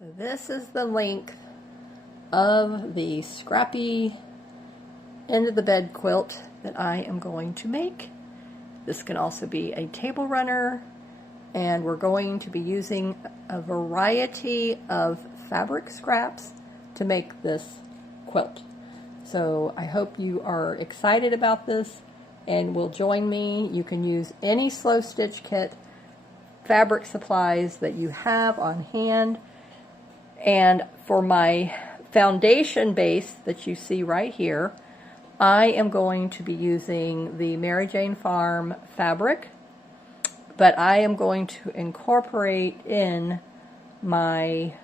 So this is the length of the Scrappy end of the bed quilt that I am going to make. This can also be a table runner, and we're going to be using a variety of fabric scraps to make this quilt. So I hope you are excited about this and will join me. You can use any slow stitch kit fabric supplies that you have on hand. And for my foundation base that you see right here, I am going to be using the Mary Jane Farm fabric, but I am going to incorporate in my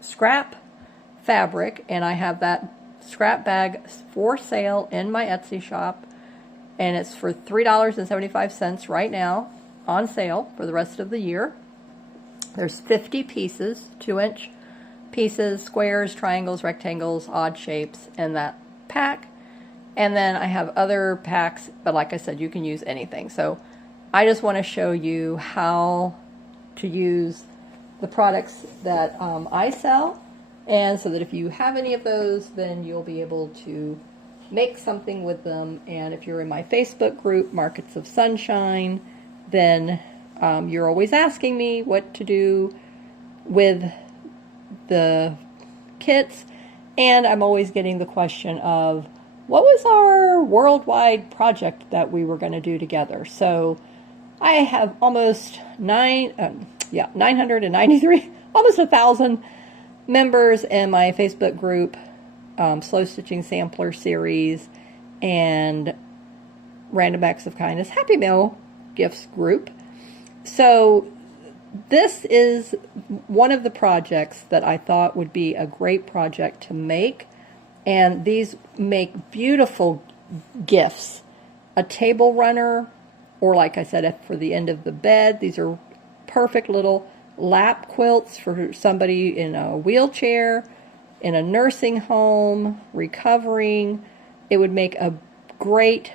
scrap fabric, and I have that scrap bag for sale in my Etsy shop, and it's for $3.75 right now on sale for the rest of the year. There's 50 pieces, 2-inch pieces, squares, triangles, rectangles, odd shapes in that pack. And then I have other packs, but like I said, you can use anything. So I just want to show you how to use the products that I sell, and so that if you have any of those, then you'll be able to make something with them. And if you're in my Facebook group, Markets of Sunshine, then you're always asking me what to do with the kits, and I'm always getting the question of, what was our worldwide project that we were going to do together? So I have almost 993, almost 1,000 members in my Facebook group, Slow Stitching Sampler Series, and Random Acts of Kindness Happy Mail Gifts group. So this is one of the projects that I thought would be a great project to make. And these make beautiful gifts. A table runner, or like I said, for the end of the bed. These are perfect little lap quilts for somebody in a wheelchair, in a nursing home, recovering. It would make a great,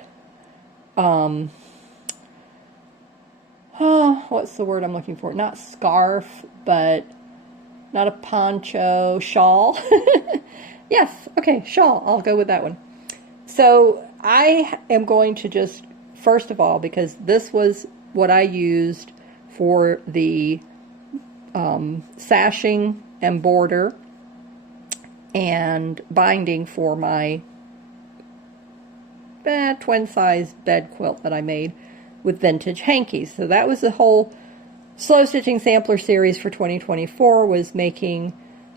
what's the word I'm looking for? Not scarf, but not a poncho, shawl. Yes, okay, shawl. I'll go with that one. So I am going to just, first of all, because this was what I used for the sashing and border and binding for my twin-size bed quilt that I made with vintage hankies. So that was the whole Slow Stitching Sampler Series for 2024, was making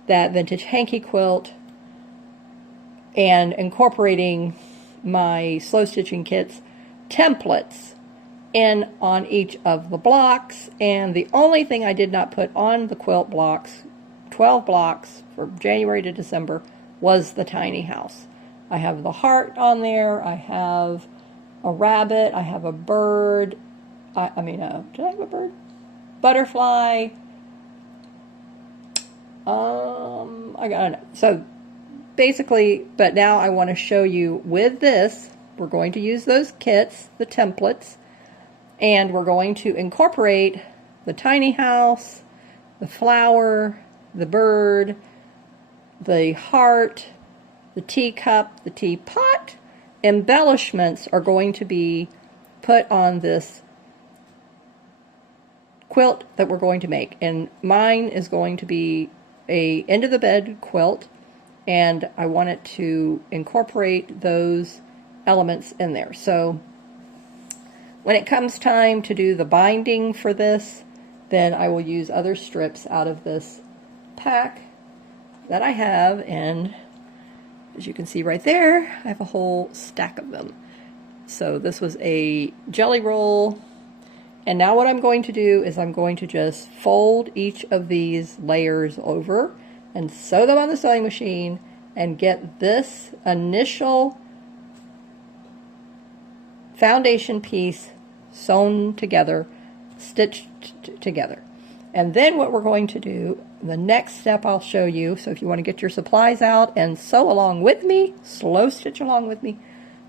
that vintage hanky quilt and incorporating my slow stitching kits templates in on each of the blocks. And the only thing I did not put on the quilt blocks, 12 blocks for January to December, was the tiny house. I have the heart on there, I have a rabbit, I have a bird, did I have a bird? Butterfly. I got it. So basically, but now I want to show you with this, we're going to use those kits, the templates, and we're going to incorporate the tiny house, the flower, the bird, the heart, the teacup, the teapot. Embellishments are going to be put on this quilt that we're going to make, and mine is going to be a end of the bed quilt, and I want it to incorporate those elements in there. So when it comes time to do the binding for this, then I will use other strips out of this pack that I have, and as you can see right there, I have a whole stack of them. So this was a jelly roll, and now what I'm going to do is I'm going to just fold each of these layers over and sew them on the sewing machine and get this initial foundation piece sewn together, stitched together. And then what we're going to do, the next step I'll show you, so if you want to get your supplies out and sew along with me, slow stitch along with me,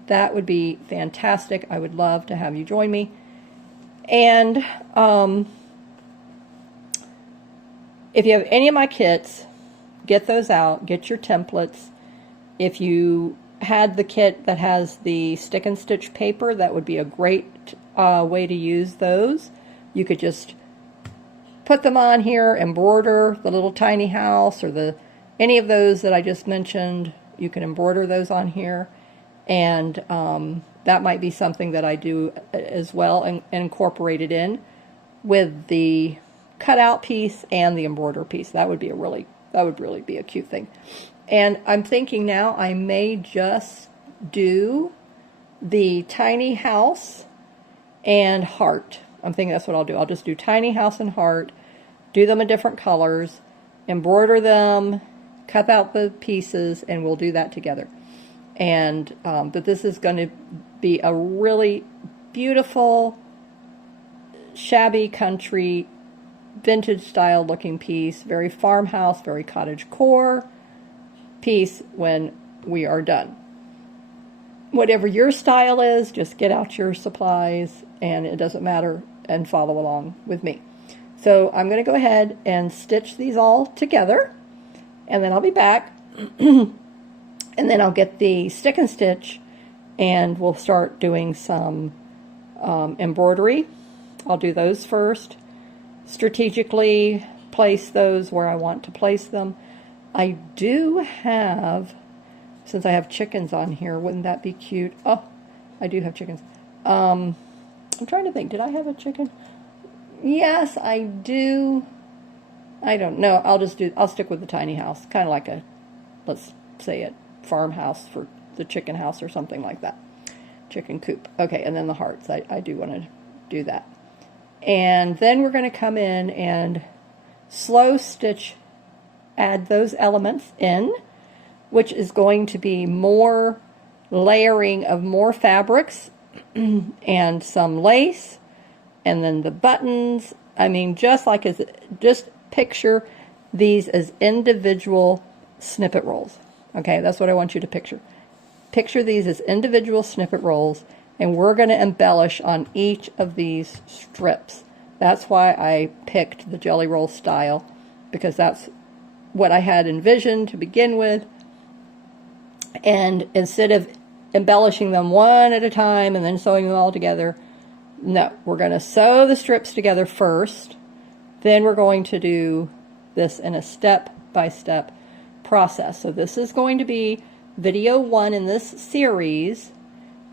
that would be fantastic. I would love to have you join me. And if you have any of my kits, get those out, get your templates. If you had the kit that has the stick and stitch paper, that would be a great way to use those. You could just put them on here, embroider the little tiny house or any of those that I just mentioned. You can embroider those on here, and that might be something that I do as well and incorporate it in with the cutout piece and the embroider piece. That would really be a cute thing. And I'm thinking now I may just do the tiny house and heart. I'm thinking that's what I'll do. I'll just do tiny house and heart, do them in different colors, embroider them, cut out the pieces, and we'll do that together. And but this is going to be a really beautiful, shabby country, vintage style looking piece, very farmhouse, very cottage core piece when we are done. Whatever your style is, just get out your supplies, and it doesn't matter, and follow along with me. So I'm going to go ahead and stitch these all together, and then I'll be back, and then I'll get the stick and stitch, and we'll start doing some embroidery. I'll do those first, strategically place those where I want to place them. I do have, since I have chickens on here, wouldn't that be cute? Oh, I do have chickens. I'm trying to think, did I have a chicken? Yes, I do. I don't know. I'll stick with the tiny house, kind of like a, let's say a farmhouse for the chicken house or something like that. Chicken coop. Okay, and then the hearts. I do want to do that. And then we're going to come in and slow stitch, add those elements in, which is going to be more layering of more fabrics and some lace, and then the buttons. I mean, just picture these as individual snippet rolls. Okay, that's what I want you to picture. Picture these as individual snippet rolls, and we're going to embellish on each of these strips. That's why I picked the jelly roll style, because that's what I had envisioned to begin with. And instead of embellishing them one at a time and then sewing them all together, no, we're going to sew the strips together first. Then we're going to do this in a step-by-step process. So this is going to be video 1 in this series,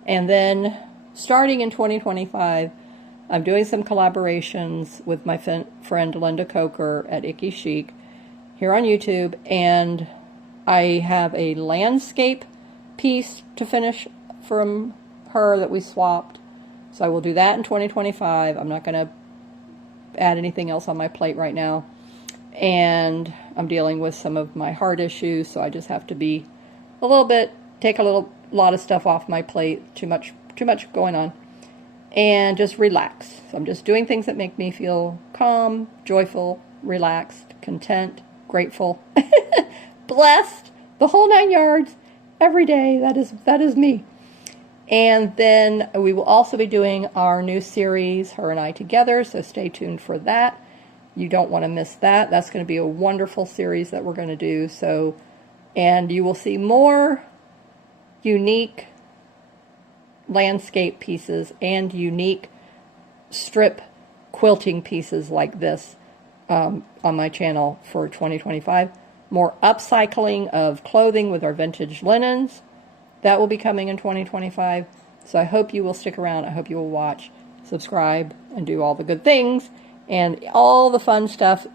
and then starting in 2025, I'm doing some collaborations with my friend Linda Coker at Icky Chic here on YouTube, and I have a landscape piece to finish from her that we swapped. So I will do that in 2025. I'm not going to add anything else on my plate right now. And I'm dealing with some of my heart issues, so I just have to be take a lot of stuff off my plate. Too much going on. And just relax. So I'm just doing things that make me feel calm, joyful, relaxed, content, grateful, blessed, the whole 9 yards, every day. That is me. And then we will also be doing our new series, Her and I Together, so stay tuned for that. You don't want to miss that. That's going to be a wonderful series that we're going to do. So, and you will see more unique landscape pieces and unique strip quilting pieces like this on my channel for 2025. More upcycling of clothing with our vintage linens. That will be coming in 2025. So I hope you will stick around. I hope you will watch, subscribe, and do all the good things. And all the fun stuff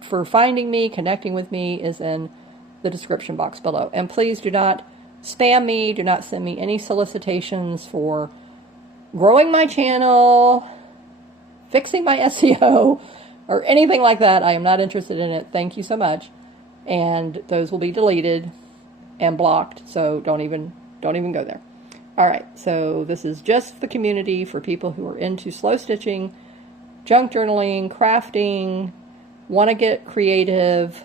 for finding me, connecting with me, is in the description box below. And please do not spam me. Do not send me any solicitations for growing my channel, fixing my SEO, or anything like that. I am not interested in it. Thank you so much. And those will be deleted and blocked, so don't even go there. All right, so this is just the community for people who are into slow stitching, junk journaling, crafting, want to get creative,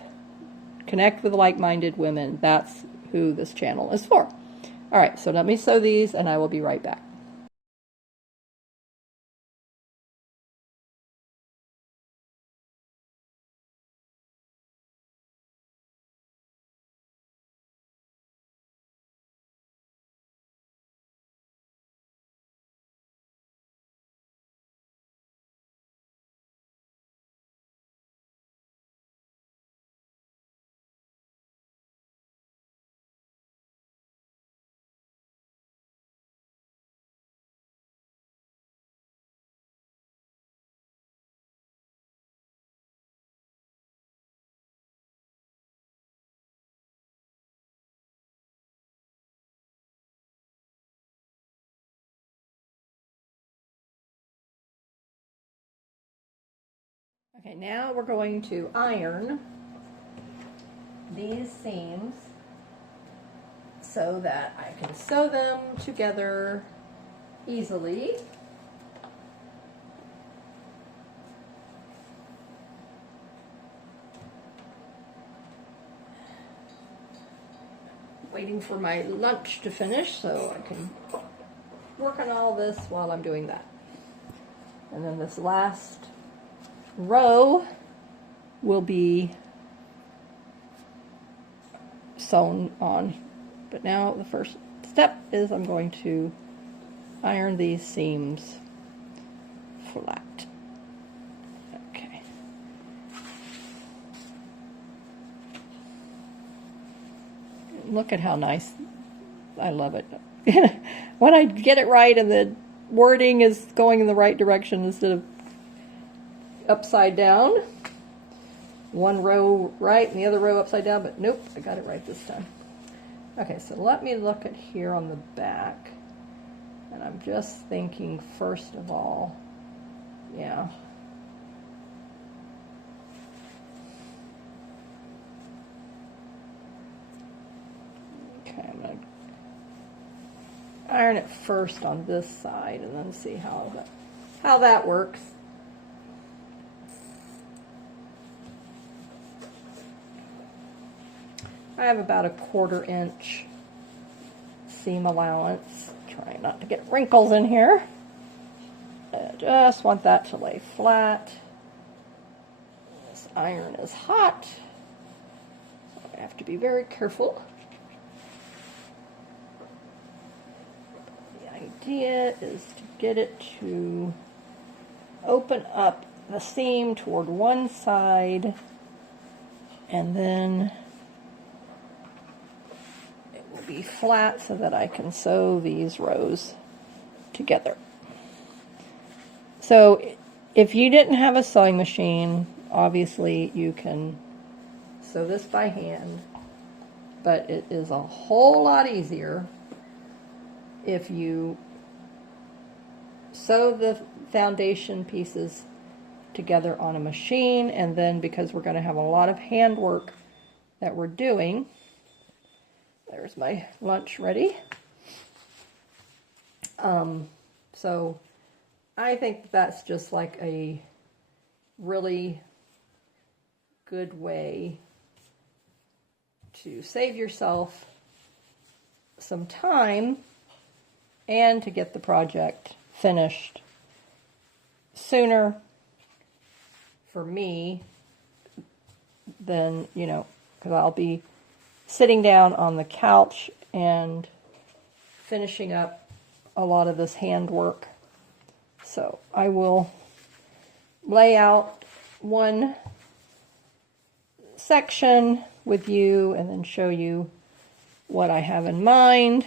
connect with like-minded women. That's who this channel is for. All right, so let me sew these, and I will be right back. Okay, now we're going to iron these seams so that I can sew them together easily. Waiting for my lunch to finish so I can work on all this while I'm doing that. And then this last row will be sewn on. But now the first step is I'm going to iron these seams flat. Okay. Look at how nice. I love it. When I get it right and the wording is going in the right direction instead of upside down. One row right and the other row upside down, but nope, I got it right this time. Okay, so let me look at here on the back. And I'm just thinking, first of all, yeah. Okay, I'm going to iron it first on this side and then see how that works. I have about a 1/4 inch seam allowance. Trying not to get wrinkles in here. I just want that to lay flat. This iron is hot, so I have to be very careful. The idea is to get it to open up the seam toward one side, and then be flat so that I can sew these rows together. So if you didn't have a sewing machine, obviously you can sew this by hand, but it is a whole lot easier if you sew the foundation pieces together on a machine, and then because we're going to have a lot of handwork that we're doing. There's my lunch ready. So I think that's just like a really good way to save yourself some time and to get the project finished sooner for me than, you know, because I'll be sitting down on the couch and finishing up a lot of this handwork. So I will lay out one section with you and then show you what I have in mind.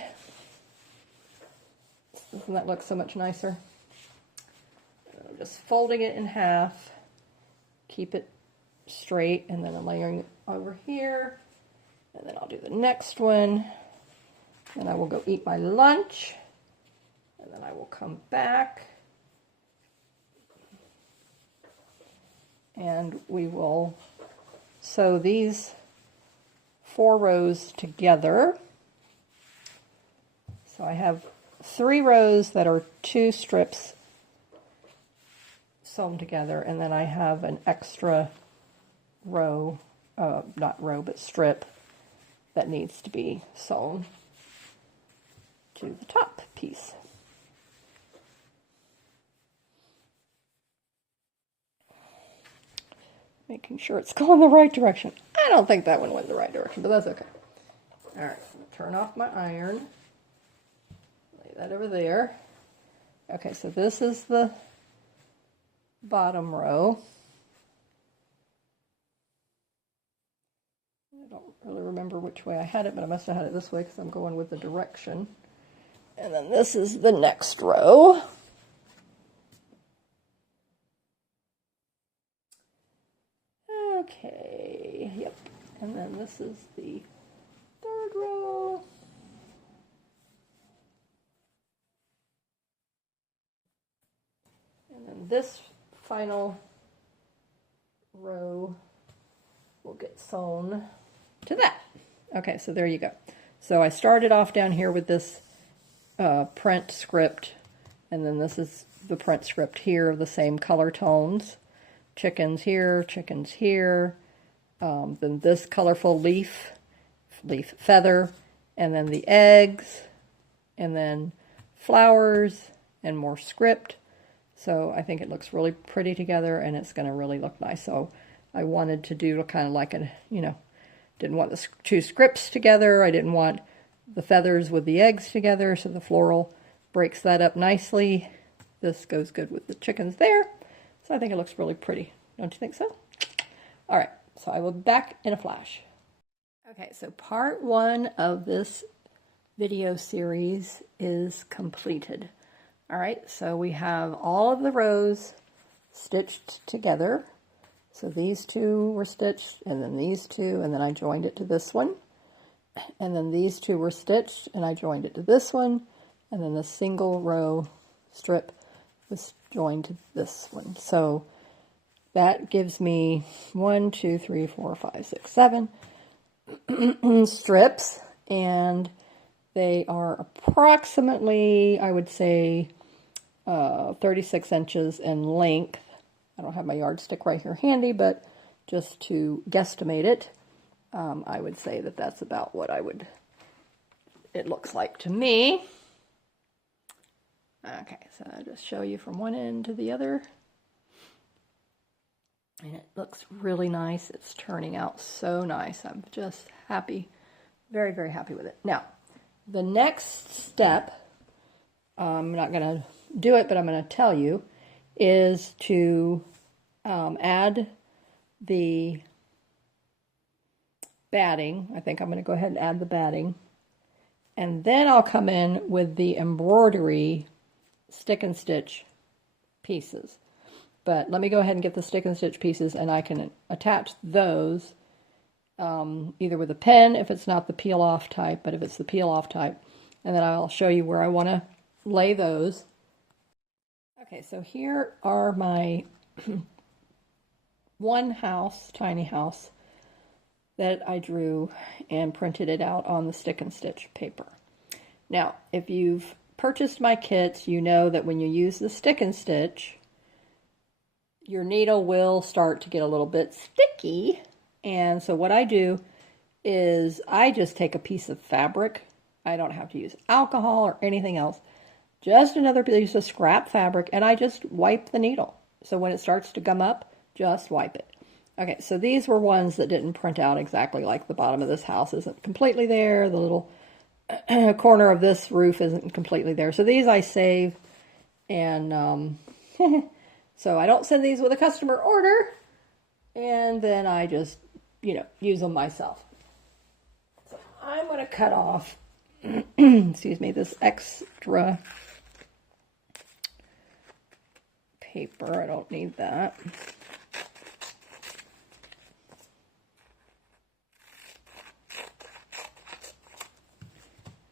Doesn't that look so much nicer? I'm just folding it in half, keep it straight, and then I'm layering it over here. And then I'll do the next one. Then I will go eat my lunch. And then I will come back. And we will sew these 4 rows together. So I have 3 rows that are 2 strips sewn together. And then I have an extra row, not row, but strip that needs to be sewn to the top piece. Making sure it's going the right direction. I don't think that one went the right direction, but that's okay. All right, turn off my iron. Lay that over there. Okay, so this is the bottom row. I don't really remember which way I had it, but I must have had it this way because I'm going with the direction. And then this is the next row. Okay, yep. And then this is the 3rd row. And then this final get sewn to that. Okay, so there you go. So I started off down here with this print script, and then this is the print script here of the same color tones. Chickens here, then this colorful leaf feather, and then the eggs, and then flowers, and more script. So I think it looks really pretty together, and it's going to really look nice. So I wanted to do kind of like a, didn't want the two scripts together. I didn't want the feathers with the eggs together, so the floral breaks that up nicely. This goes good with the chickens there. So I think it looks really pretty. Don't you think so? All right, so I will be back in a flash. Okay, so part 1 of this video series is completed. All right, so we have all of the rows stitched together. So these two were stitched, and then these two, and then I joined it to this one. And then these two were stitched, and I joined it to this one. And then the single row strip was joined to this one. So that gives me 1, 2, 3, 4, 5, 6, 7 strips, and they are approximately, I would say, 36 inches in length. I don't have my yardstick right here handy, but just to guesstimate it, I would say that that's about what it looks like to me. Okay, so I'll just show you from one end to the other. And it looks really nice. It's turning out so nice. I'm just happy, very, very happy with it. Now, the next step, I'm not going to do it, but I'm going to tell you, is to add the batting. I think I'm going to go ahead and add the batting. And then I'll come in with the embroidery stick and stitch pieces. But let me go ahead and get the stick and stitch pieces, and I can attach those either with a pen if it's not the peel off type, but if it's the peel off type, and then I'll show you where I want to lay those. Okay, so here are my tiny house that I drew and printed it out on the stick and stitch paper. Now, if you've purchased my kits, you know that when you use the stick and stitch, your needle will start to get a little bit sticky. And so what I do is I just take a piece of fabric. I don't have to use alcohol or anything else. Just another piece of scrap fabric, and I just wipe the needle. So when it starts to gum up, just wipe it. Okay, so these were ones that didn't print out exactly, like the bottom of this house isn't completely there. The little corner of this roof isn't completely there. So these I save, and so I don't send these with a customer order, and then I just, use them myself. So I'm going to cut off, excuse me, this extra paper. I don't need that.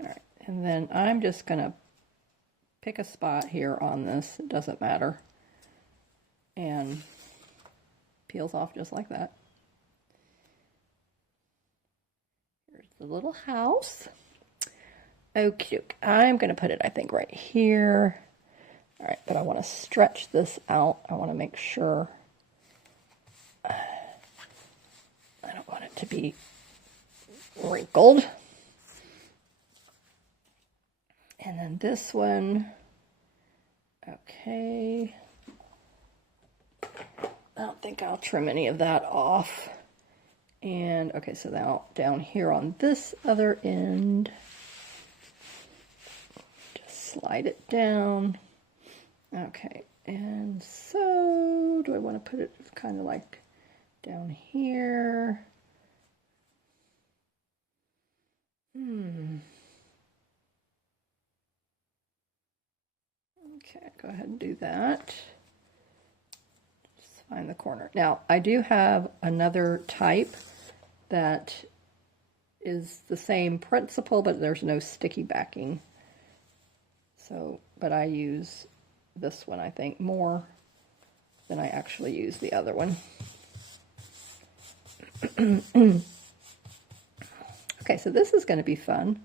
All right, and then I'm just going to pick a spot here on this. It doesn't matter. And peels off just like that. Here's the little house. Okay, I'm going to put it, I think, right here. All right, but I want to stretch this out. I want to make sure I don't want it to be wrinkled. And then this one, okay. I don't think I'll trim any of that off. And okay, so now down here on this other end, just slide it down. Okay, and so do I want to put it kind of like down here? Okay, go ahead and do that. Just find the corner. Now, I do have another type that is the same principle, but there's no sticky backing. So, but I use this one, I think, more than I actually use the other one. Okay, so this is going to be fun.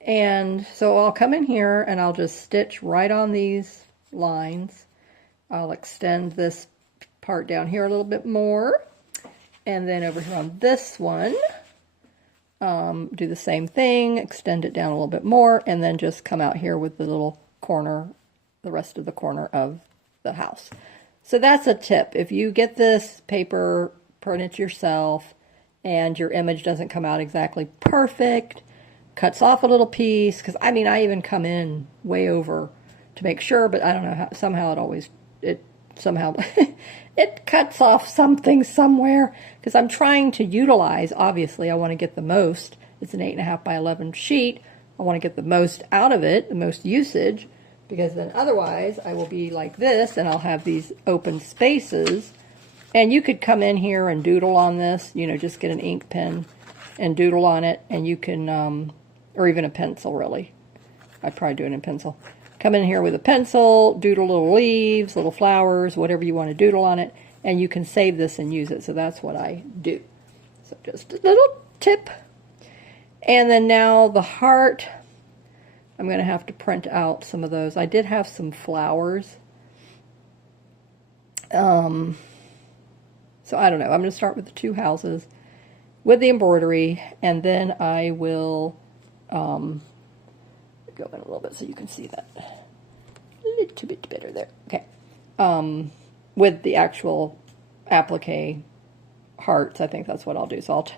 And so I'll come in here and I'll just stitch right on these lines. I'll extend this part down here a little bit more. And then over here on this one, do the same thing, extend it down a little bit more, and then just come out here with the little corner, the rest of the corner of the house. So that's a tip. If you get this paper, print it yourself, and your image doesn't come out exactly perfect, cuts off a little piece, because I mean, I even come in way over to make sure, but I don't know how, somehow it cuts off something somewhere, because I'm trying to utilize, obviously I want to get the most. It's an 8.5 by 11 sheet. I want to get the most out of it, the most usage, because then otherwise I will be like this and I'll have these open spaces. And you could come in here and doodle on this, you know, just get an ink pen and doodle on it, and you can, or even a pencil really. I'd probably do it in pencil. Come in here with a pencil, doodle little leaves, little flowers, whatever you want to doodle on it, and you can save this and use it. So that's what I do. So just a little tip. And then now the heart, I'm going to have to print out some of those. I did have some flowers. So I don't know. I'm going to start with the two houses with the embroidery, and then I will go in a little bit so you can see that a little bit better there. Okay. With the actual applique hearts, I think that's what I'll do. So I'll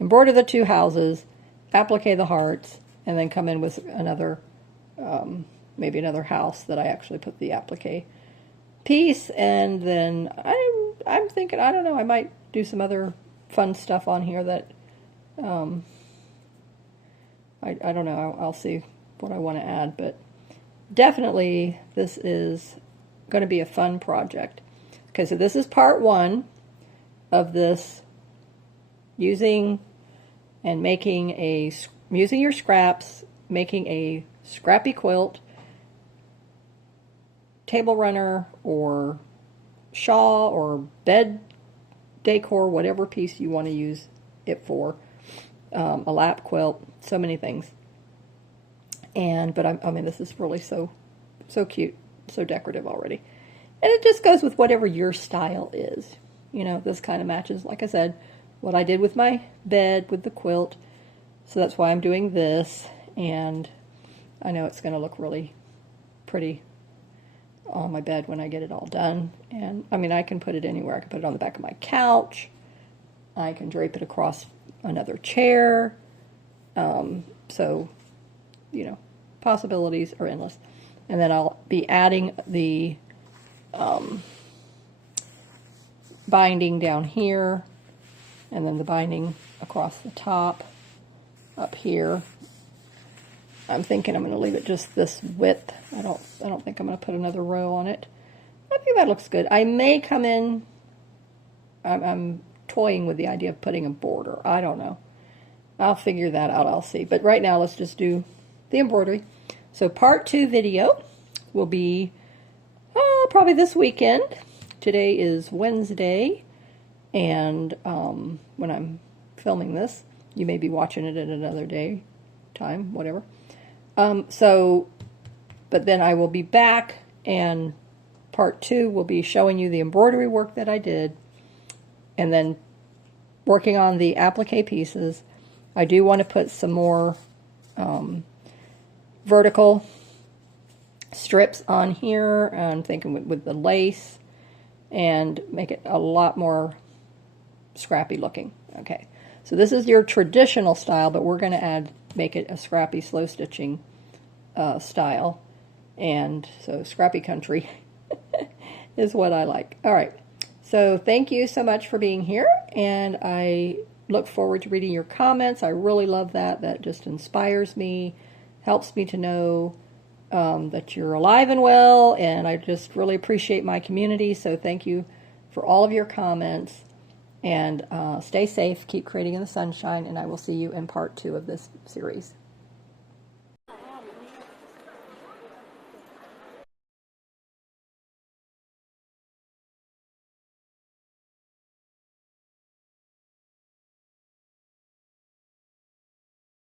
embroider the two houses, applique the hearts, and then come in with another, maybe another house that I actually put the applique piece, and then I'm thinking, I don't know, I might do some other fun stuff on here that, I don't know, I'll see what I want to add, but definitely this is going to be a fun project. Okay, so this is part one of this, using your scraps, making a scrappy quilt, table runner, or shawl, or bed decor, whatever piece you want to use it for, a lap quilt, so many things. But I mean, this is really so cute, so decorative already. And it just goes with whatever your style is. You know, this kind of matches, like I said, what I did with my bed, with the quilt. So that's why I'm doing this. And I know it's going to look really pretty on my bed when I get it all done. And I mean, I can put it anywhere. I can put it on the back of my couch. I can drape it across another chair. So, you know, possibilities are endless. And then I'll be adding the binding down here, and then the binding across the top up here. I'm thinking I'm going to leave it just this width. I don't think I'm going to put another row on it. I think that looks good. I may come in, I'm toying with the idea of putting a border. I don't know. I'll figure that out. I'll see. But right now, let's just do the embroidery. So part 2 video will be probably this weekend. Today is Wednesday, and when I'm filming this, you may be watching it at another day, time, whatever. But then I will be back, and part 2 will be showing you the embroidery work that I did, and then working on the applique pieces. I do want to put some more vertical strips on here. I'm thinking with the lace, and make it a lot more scrappy looking. Okay, so this is your traditional style, but we're going to make it a scrappy slow stitching style. And so scrappy country is what I like. All right, so thank you so much for being here, and I look forward to reading your comments. I really love that. That just inspires me, helps me to know that you're alive and well, and I just really appreciate my community. So thank you for all of your comments, and stay safe, keep creating in the sunshine, and I will see you in part 2 of this series.